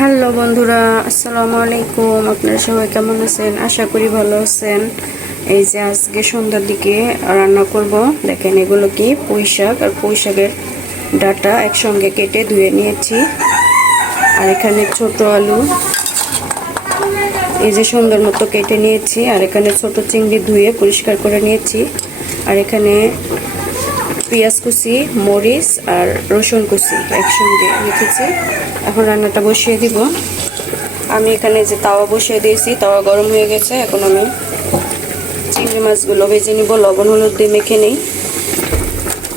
Hello বন্ধুরা, আসসালামু আলাইকুম। আপনারা সবাই কেমন আছেন? আশা করি ভালো আছেন। এই যে আজকে সন্ধ্যার দিকে রান্না করব। দেখেন এগুলো কি পুঁই শাক আর পুঁই শাকের ডাঁটা একসঙ্গে কেটে ধুয়ে নিয়েছি। আর এখানে ছোট আলু এই যে সুন্দর মতো কেটে নিয়েছি। আর এখানে ছোট চিংড়ি ধুয়ে পরিষ্কার করে নিয়েছি। আর এখানে পেঁয়াজ কুচি, মরিচ আর রসুন কুচি একসঙ্গে রেখেছি। এখন রান্নাটা বসিয়ে দিব। আমি এখানে যে তাওয়া বসিয়ে দিয়েছি, তাওয়া গরম হয়ে গেছে। এখন আমি চিংড়ি মাছগুলো ভেজে নিব, লবণ হলুদ দিয়ে মেখে নিই।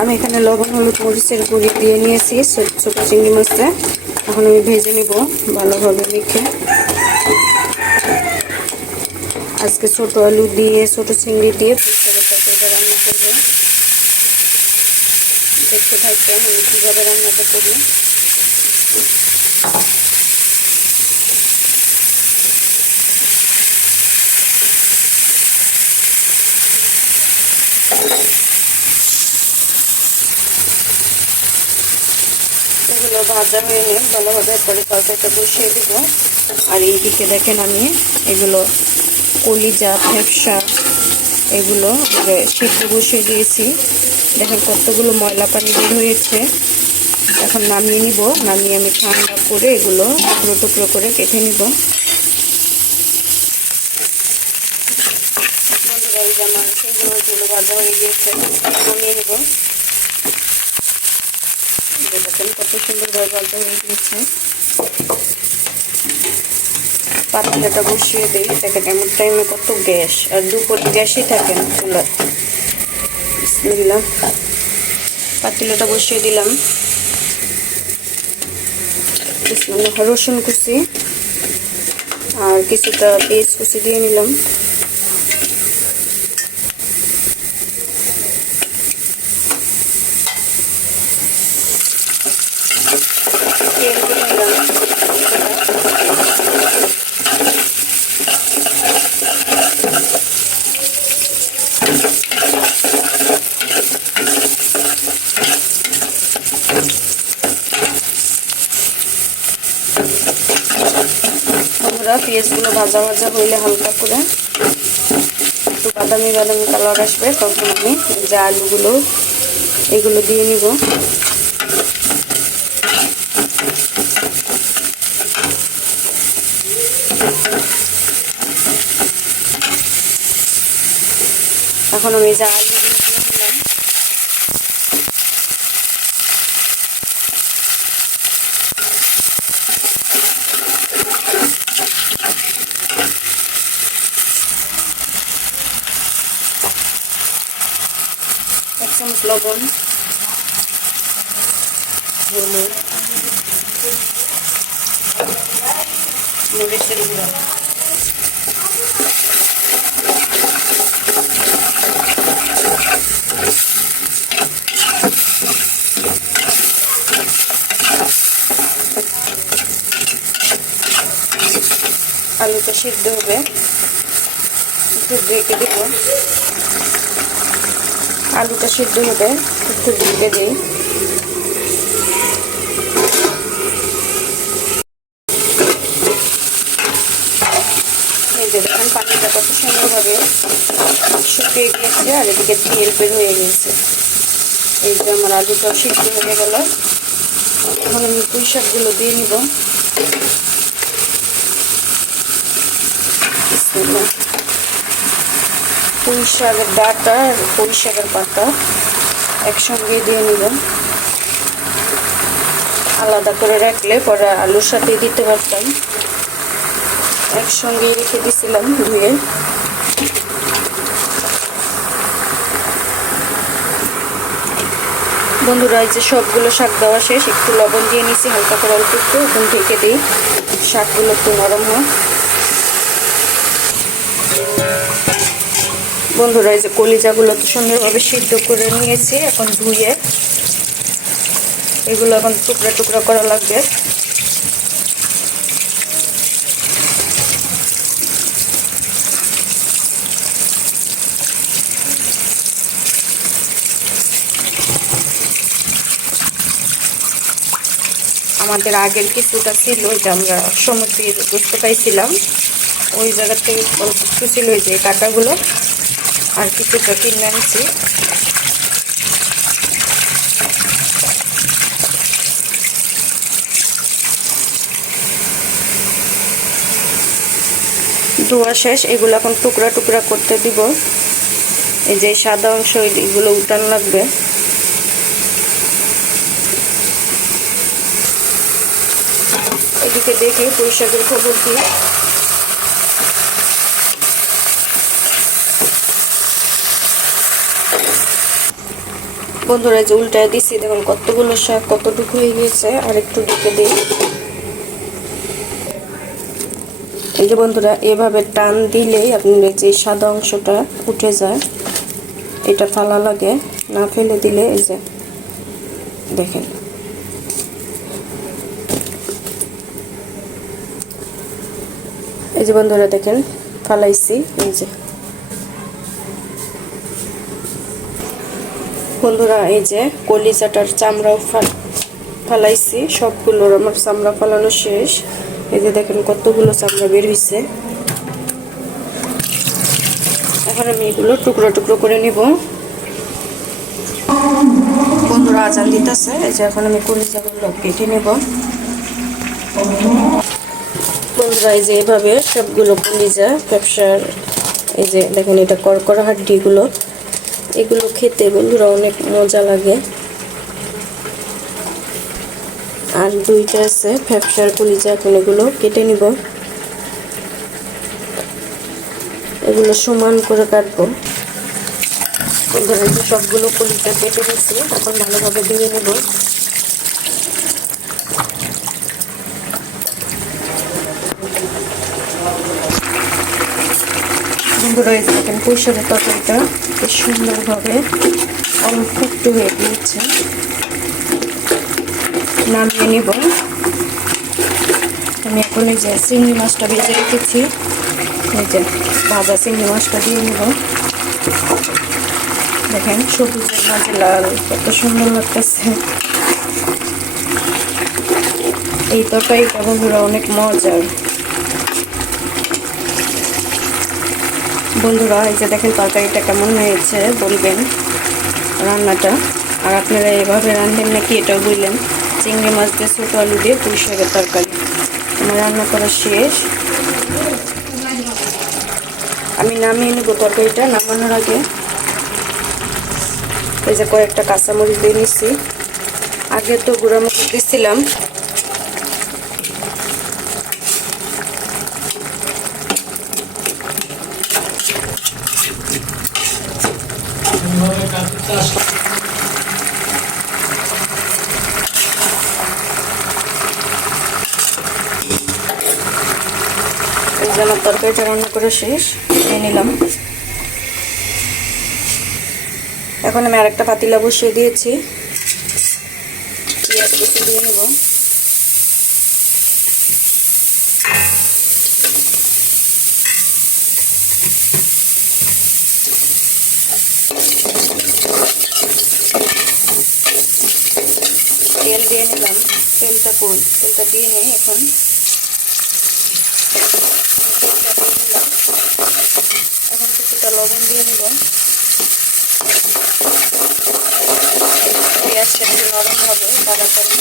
আমি এখানে লবণ হলুদ মরিচের গুঁড়ি দিয়ে নিয়েছি ছোটো চিংড়ি মাছটা। এখন আমি ভেজে নিব ভালোভাবে মেখে। আজকে ছোট আলু দিয়ে ছোট চিংড়ি দিয়ে পুঁইশাকের তরকারিটা রান্না করবো। দেখতে থাকবেন আমি কীভাবে রান্নাটা করি। এগুলো ভাজা হয়ে নিয়ে ভালোভাবে পরে তরকারিটা বসিয়ে দিব। আর এইদিকে দেখেন আমি এগুলো কলিজা, ফ্যাপসা এগুলো সিদ্ধ বসিয়ে দিয়েছি। দেখেন কতগুলো ময়লা পানি বের হয়েছে। এখন নামিয়ে নিব। নামিয়ে আমি ঠান্ডা করে এগুলো টুকরো টুকরো করে কেটে নিব। বন্ধুরা, এই যে আমার চিংড়ি মাছগুলো ভাজা হয়ে গিয়েছে, নামিয়ে নিব। দেখেন কত সুন্দরভাবে ভাজা হয়ে গিয়েছে। পাতিলাটা বসিয়ে দিই। দেখেন এমন টাইমে কত গ্যাস, আর দুপুর গ্যাসই থাকে না চুলায়। বিসমিল্লাহ, পাতিলাটা বসিয়ে দিলাম। বিসমিল্লাহ, রসুন কুচি আর কিছুটা পেঁয়াজ কুচি দিয়ে নিলাম। তেল দিয়ে নিলাম। পেঁয়াজগুলো ভাজা ভাজা হইলে হালকা করে একটু বাদামি বাদামি কালার আসবে, তখন আমি যে আলুগুলো এগুলো দিয়ে নিব। এখন আমি যে আলুগুলো দিয়ে নিলাম। এক চামচ লবণ, হলুদ, মরিচের গুঁড়া, আলুটা সিদ্ধ হবে, একটু ঢেকে দেব। আলুটা সিদ্ধ হবে, একটু ঢেকে দিই। এই যে দেখেন পানিটা কত সুন্দরভাবে শুকিয়ে গিয়েছে, আর এদিকে তেল বের হয়ে গিয়েছে। এই যে আমার আলুটাও সিদ্ধ হয়ে গেল। এখন আমি পুঁই শাকগুলো দিয়ে নিব। পুঁই শাকের ডাঁটা আর পুঁই শাকের পাতা একসঙ্গে দিয়ে নিব। আলাদা করে রাখলে পরে আলুর সাথে দিতে পারতাম। একসঙ্গে রেখে দিয়েছিলাম ধুয়ে। বন্ধুরা, এই যে সবগুলো শাক দেওয়া শেষ। একটু লবণ দিয়ে নিছি হালকা করে, অল্প একটু। এখন ঢেকে দিই, শাকগুলো একটু নরম হয়। বন্ধুরা, এই যে কলিজাগুলো তো সুন্দরভাবে সিদ্ধ করে নিয়েছি। এখন ধুয়ে এগুলো এখন টুকরা টুকরা করা লাগবে। আমাদের আগের কিছুটা ছিল যে আমরা সমুদ্রের গোস্ত পাইছিলাম, ওই জায়গা থেকে কিছু ছিল যে কাটাগুলো, আর কিছুটা কিনে আনছি। ধোয়া শেষ, এগুলো এখন টুকরা টুকরা করতে দিব। এই যে সাদা অংশ এগুলো উঠান লাগবে। এদিকে দেখি পুঁইশাকের খবর কি। বন্ধুরা যে উল্টায় দিচ্ছি, দেখুন কতগুলো শাক কতটুকু হয়ে গিয়েছে। আর একটু ঢেকে দিই। এই যে বন্ধুরা, এভাবে টান দিলেই আপনার যে সাদা অংশটা উঠে যায়, এটা ফালা লাগে, না ফেলে দিলে এই যে দেখেন। এই যে বন্ধুরা দেখেন ফালাইছি। এই যে বন্ধুরা, এই যে কলিজাটার চামড়াও ফালাইছি, সবগুলোর আমার চামড়া ফালানো শেষ। এই যে দেখেন কতগুলো চামড়া বের হয়েছে। এখন আমি এগুলো টুকরো টুকরো করে নিব। বন্ধুরা আজান দিতেছে, এই যে এখন আমি কলিজাগুলো কেটে নেব। বন্ধুরা এই যে এভাবে সবগুলো কলিজা ব্যবসার, এই যে দেখেন এটা করকরা হাড্ডিগুলো, এগুলো খেতে বন্ধুরা অনেক মজা লাগে। আর দুইটা আছে ব্যবসার কলিজা, এখন এগুলো কেটে নিব। এগুলো সমান করে কাটবো। বন্ধুরা এই যে সবগুলো কলিজা কেটে নিচ্ছি, এখন ভালোভাবে দিয়ে নেব। বন্ধুরা এই দেখেন পুঁইশাকের তরকারিটা বেশ সুন্দরভাবে অল্প একটু হয়ে গিয়েছে, নামিয়ে নিব। আমি এখন এই যে চিংড়ি মাছটা ভেজে রেখেছি, এই যে ভাজা চিংড়ি মাছটা দিয়ে নিব। দেখেন সবুজের মাঝে লাল, কত সুন্দর লাগতেছে। এই তরকারিটা বন্ধুরা অনেক মজার। বন্ধুরা এই যে দেখেন তরকারিটা কেমন হয়েছে বলবেন, রান্নাটা। আর আপনারা এভাবে রাঁধবেন নাকি এটাও বললেন। চিংড়ি মাছ দিয়ে ছোট আলু দিয়ে পুঁইশাকের তরকারি আমার রান্না করা শেষ। আমি নামিয়ে নেব তরকারিটা। নামানোর আগে এই যে কয়েকটা কাঁচামরিচ দিয়ে নিচ্ছি। আগে তো গুঁড়া মরিচ দিচ্ছিলাম, আমার তরকারিটা রান্না করে শেষ, নিয়ে নিলাম। এখন আমি আরেকটা পাতিলা বসিয়ে দিয়েছি, পেঁয়াজ কুচি দিয়ে নেব। তেল দিয়ে নিলাম, তেলটা দিয়ে নিই। এখন কিছুটা লবণ দিয়ে নিব। পেঁয়াজটা একটু নরম হবে তাড়াতাড়ি।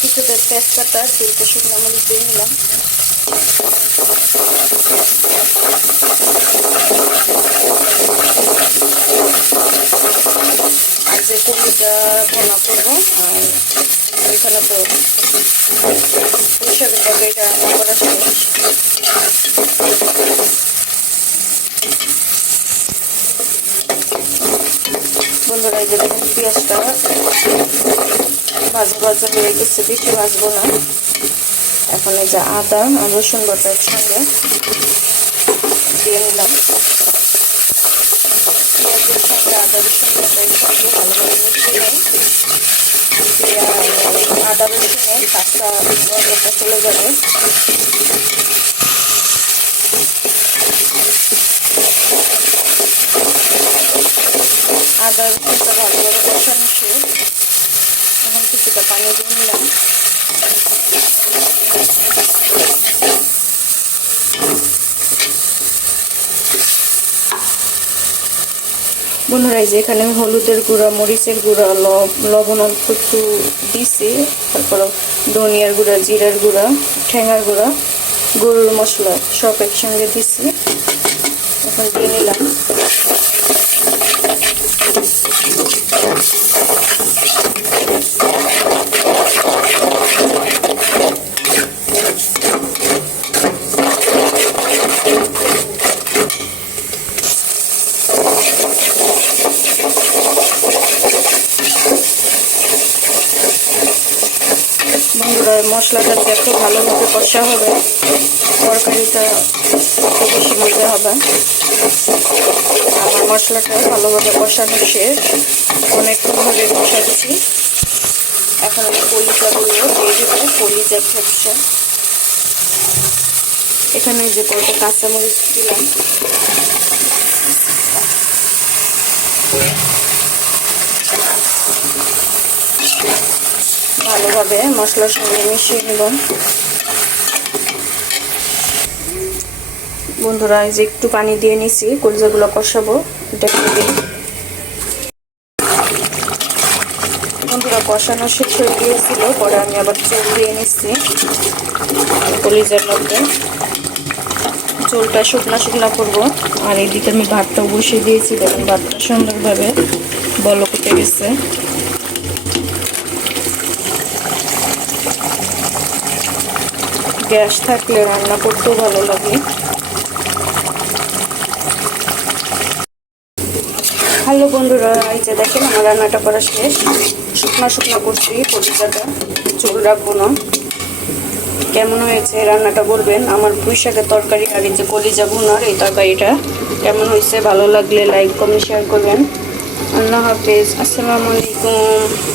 কিছুটা তেজপাতা, দুটো শুকনো মরিচ দিয়ে নিলাম। আর যে কলিজা ভোনা করবো, আর ওইখানে তো পুঁইশাকের তরকারিটা রান্না করা শেষ। বন্ধুরা এই যে দেখুন পেঁয়াজটা ভাজা ভাজা হয়ে গেছে, বেশি ভাজবো না। এখন এই যে আদা আর রসুন বাটা একসঙ্গে দিয়ে নিলাম। পেঁয়াজের সঙ্গে আদা রসুন বাটা একসঙ্গে ভালোভাবে মিশিয়ে নেই। আদা রসুনের কাঁচা গন্ধটা চলে যাবে। আদা রসুনটা ভালোভাবে কষানো শেষ। এখন কিছুটা পানি দিয়ে নিলাম। বন্ধুরা, এই যে এখানে আমি হলুদের গুঁড়া, মরিচের গুঁড়া, লবণ অল্প একটু দিছি, তারপর ধনিয়ার গুঁড়া, জিরার গুঁড়া, ঠেঙার গুঁড়া, গরুর মশলা সব একসঙ্গে দিছি। এখন দিয়ে নিলাম। বন্ধুরা, মশলাটা যত ভালোভাবে কষা হবে তরকারিটা তত বেশি মজা হবে। আমার মশলাটা ভালোভাবে কষানো শেষ, অনেকক্ষণ ধরে কষাচ্ছি। এখন আমি কলিজাগুলো দিয়ে দেবো, কলিজার ঝাপসা। এখানে যে কয়েকটা কাঁচামরিচ দিলাম। ভালোভাবে মশলার সঙ্গে মিশিয়ে নেব। বন্ধুরা, এই যে একটু পানি দিয়ে নিছি, কলিজাগুলো কষাবো। এটা দিই। বন্ধুরা, কষানো শেষ হয়ে গিয়েছিল, পরে আমি আবার চুল দিয়ে নিচ্ছি কলিজার মধ্যে। চুলটা শুকনা শুকনা করবো। আর এইদিকে আমি ভাতটাও বসিয়ে দিয়েছি, দেখুন ভাতটা সুন্দরভাবে বলক উঠে গেছে। গ্যাস থাকলে রান্না করতেও ভালো লাগে। হ্যালো বন্ধুরা, এই যে দেখেন আমার রান্নাটা করা শেষ। শুকনো শুকনো করছি কলিজাটা, চুল রাখবো না। কেমন হয়েছে রান্নাটা বলবেন। আমার পুঁই শাকের তরকারি আর এই যে কলিজা ভুনার এই তরকারিটা কেমন হয়েছে, ভালো লাগলে লাইক কমেন্ট শেয়ার করবেন। আল্লাহ হাফেজ, আসসালামু আলাইকুম।